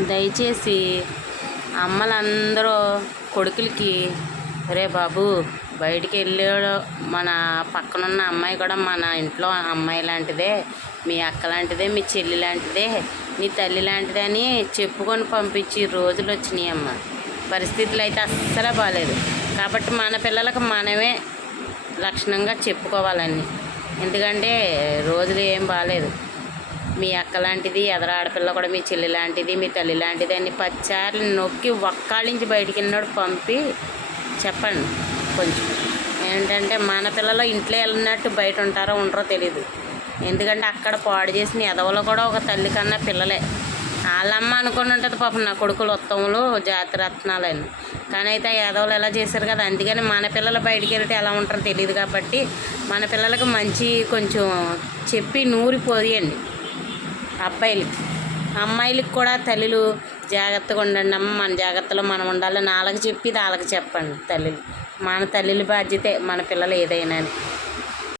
దయచేసి అమ్మలందరూ కొడుకులకి రే బాబు బయటికి వెళ్ళాడు మన పక్కనున్న అమ్మాయి కూడా మన ఇంట్లో అమ్మాయి లాంటిదే మీ అక్క లాంటిదే మీ చెల్లి లాంటిదే నీ తల్లి లాంటిదే అని చెప్పుకొని పంపించి రోజులు వచ్చినాయి అమ్మ. పరిస్థితులు అయితే అస్సలు బాగాలేదు కాబట్టి మన పిల్లలకు మనమే లక్షణంగా చెప్పుకోవాలని. ఎందుకంటే రోజులు ఏం బాగాలేదు మీ అక్క లాంటిది ఎదరాడపిల్ల కూడా మీ చెల్లి లాంటిది మీ తల్లి లాంటిది అని పచ్చార్లు నొక్కి ఒక్కాళ్ళించి బయటికి వెళ్ళినోడు పంపి చెప్పండి కొంచెం. ఏంటంటే మన పిల్లలు ఇంట్లో వెళ్ళినట్టు బయట ఉంటారో ఉండరో తెలీదు. ఎందుకంటే అక్కడ పాడు చేసిన ఎదవలో కూడా ఒక తల్లి కన్నా పిల్లలే. వాళ్ళమ్మ అనుకుని ఉంటుంది పాపం నా కొడుకులు ఉత్తములు జాతి రత్నాలని. కానీ అయితే ఆ ఎదవలు ఎలా చేశారు కదా అందుకని మన పిల్లలు బయటికి వెళ్తే ఎలా ఉంటారో తెలియదు కాబట్టి మన పిల్లలకి మంచి కొంచెం చెప్పి నూరిపోయండి అబ్బాయిలకి అమ్మాయిలకి కూడా తల్లులు జాగ్రత్తగా ఉండండి అమ్మ. మన జాగ్రత్తలో మనం ఉండాలి. నాలుగు చెప్పి వాళ్ళకి చెప్పండి తల్లులు. మన తల్లుల బాధ్యతే మన పిల్లలు ఏదైనా అని.